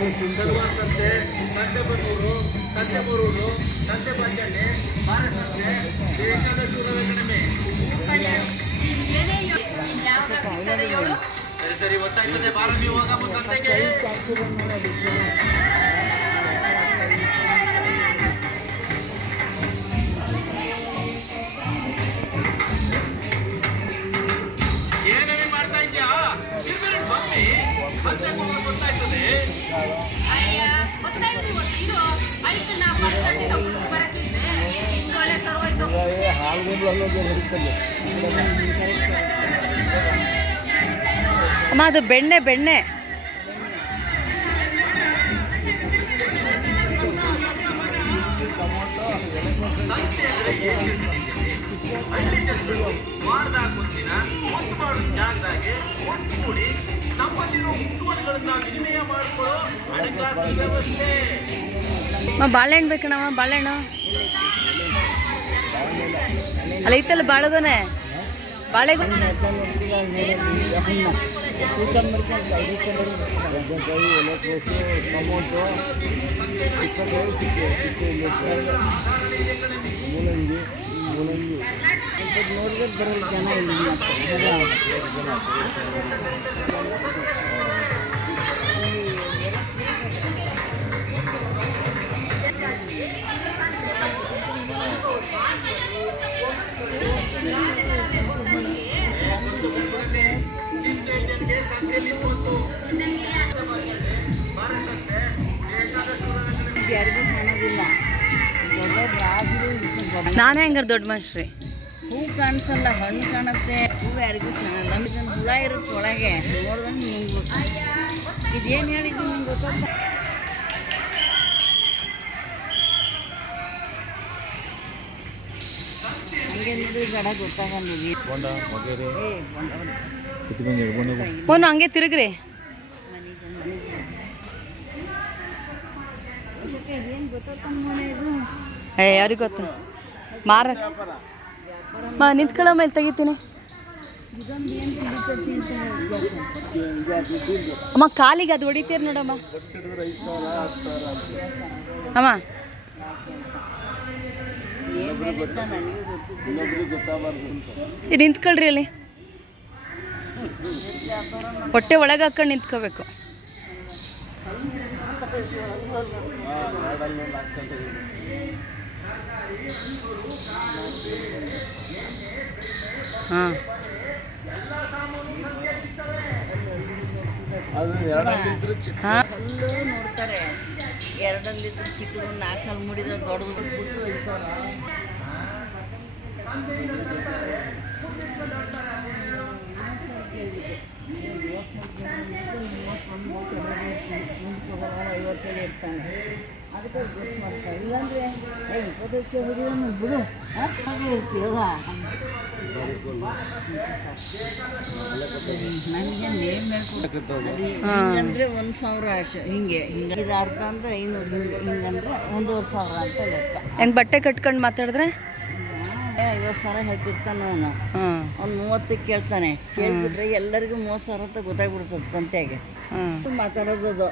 ಸಂತೆ ಸಂತೆಬನ್ನೂರು ಸಂತೆಮೂರೂರು ಸಂತೆ ಬಾಚಳ್ಳಿ ಮಾರಸಂತೆ ಏಕಾದಶೂರ ಕಡಿಮೆ. ಸರಿ ಸರಿ ಗೊತ್ತಾಯ್ತದೆ. ಬಾರ ನೀವು ಹೋಗಮ್ಮ ಸಂತೆಗೆ. ಏನೇನು ಮಾಡ್ತಾ ಇದ್ಯಾ? ಮಮ್ಮಿ ಸಂತೆಗೆ ಹೋಗೋದು ಗೊತ್ತಾಯ್ತದೆ. ಅಮ್ಮ ಅದು ಬೆಣ್ಣೆ ಬೆಣ್ಣೆ ಹಳ್ಳಿ ಜನರು ವಾರದಾಗ ಒಂದಿನ ಒಟ್ಟು ಮಾಡೋ ಜಾಗದಾಗೆ ಒಟ್ಟುಗೂಡಿ ನಮ್ಮಲ್ಲಿರೋ ಮುಟ್ಟುಗೋಲುಗಳನ್ನ ವಿನಿಮಯ ಮಾಡಿಕೊಳ್ಳೋ ಹಣಕಾಸಿನ ವ್ಯವಸ್ಥೆ. ಬಾಳೆಹಣ್ಣು ಬೇಕಣ್ಣಮ್ಮ, ಬಾಳೆಹಣ್ಣು ಅಲ್ಲ ಐತಲ್ಲ ಬಾಳೆಗೊನೆ ಬಾಳೆಗೊನೆ ನೋಡಿದ್ರೆ ಬರೋ ಜನ ಇಲ್ಲ. ಯಾರಿಗೂ ಕಾಣೋದಿಲ್ಲ. ನಾನೇ ಹಂಗಾರೆ ದೊಡ್ಡ ಮಾಸ್ಟ್ರಿ. ಹೂ ಕಾಣಿಸಲ್ಲ, ಹಣ್ಣು ಕಾಣುತ್ತೆ. ಹೂವು ಯಾರಿಗೂ ಕಾಣಲ್ಲ. ನಮಗೆ ಹುಳ ಇರುತ್ತೆ ಒಳಗೆ, ನೋಡಿದ್ರೆ ನಿಮ್ಗೆ ಇದೇನು ಹೇಳಿದ್ದು ನಿಮ್ಗೆ ಗೊತ್ತಾಗ. ಹಂಗೆ ನೋಡಿ ಗಡ ಗೊತ್ತಾಗಲ್ಲ. ಫೋನು ಹಂಗೆ ತಿರುಗ್ರಿ. ಏನು ಗೊತ್ತಾಗ್ತಾನೆ ಮನೆ ಇದು. ಯಾರಿಗೆ ಗೊತ್ತ ಮಾರ ನಿಂತ್ಕೊಳ್ಳೋ ಮೇಲೆ ತೆಗಿತೀನಿ. ಅಮ್ಮ ಕಾಲಿಗೆ ಅದು ಹೊಡಿತೀರಿ ನೋಡಮ್ಮ. ಅಮ್ಮ ನಿಂತ್ಕೊಳ್ರಿ ಅಲ್ಲಿ. ಹೊಟ್ಟೆ ಒಳಗೆ ಹಾಕೊಂಡು ನಿಂತ್ಕೋಬೇಕು. ಹಾಂ ನೋಡ್ತಾರೆ. 2 ಲೀಟ್ರ್ ಚಿಕ್ಕದು, 4 ಮುಡಿದ ದೊಡ್ಡದು. ಇರ್ತಾನೆ ಅದಕ್ಕೆ ಗೊತ್ತು ಮಾಡ್ತಾರೆ. ಇಲ್ಲಾಂದರೆ 25 ಹುಡುಗನು ಬಿಡು ಹಾಗೆ ಇರ್ತೀವ. ನನಗೆ ನೇಮ್ ಹಿಂಗಂದ್ರೆ 1,000 ಆಶೆ. ಹಿಂಗೆ ಇದು ಅರ್ಧ ಅಂದರೆ 500, ಹಿಂಗಂದ್ರೆ 1,500 ಅಂತ ಲೆಕ್ಕ. ಹೆಂಗೆ ಬಟ್ಟೆ ಕಟ್ಕೊಂಡು ಮಾತಾಡಿದ್ರೆ 50,000 ಹೇಳ್ತಿರ್ತಾನೆ ಅವನು. ಅವ್ನು 30ಕ್ಕೆ ಕೇಳ್ತಾನೆ. ಕೇಳ್ಬಿಟ್ರೆ ಎಲ್ಲರಿಗೂ 30,000 ಅಂತ ಗೊತ್ತಾಗ್ಬಿಡ್ತದೆ ಸಂತೆಗೆ. ಮಾತಾಡೋದು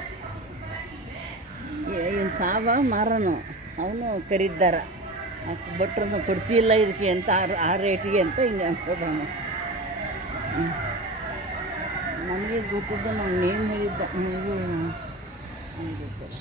ಇನ್ನು ಸಾಬ ಮಾರನು ಅವನು ಕರೀದಾರ ಭಟ್ರನ್ನ ಕೊಡ್ತಿಲ್ಲ ಇದಕ್ಕೆ ಅಂತ ಆ ರೇಟಿಗೆ ಅಂತ ಹಿಂಗೆ ಅಂತದವನು. ನನಗೆ ಗೊತ್ತಿದ್ದ ನಾವು ನೇಮ್ ಹೇಳಿದ್ದ ನನಗೂ ಗೊತ್ತಿಲ್ಲ.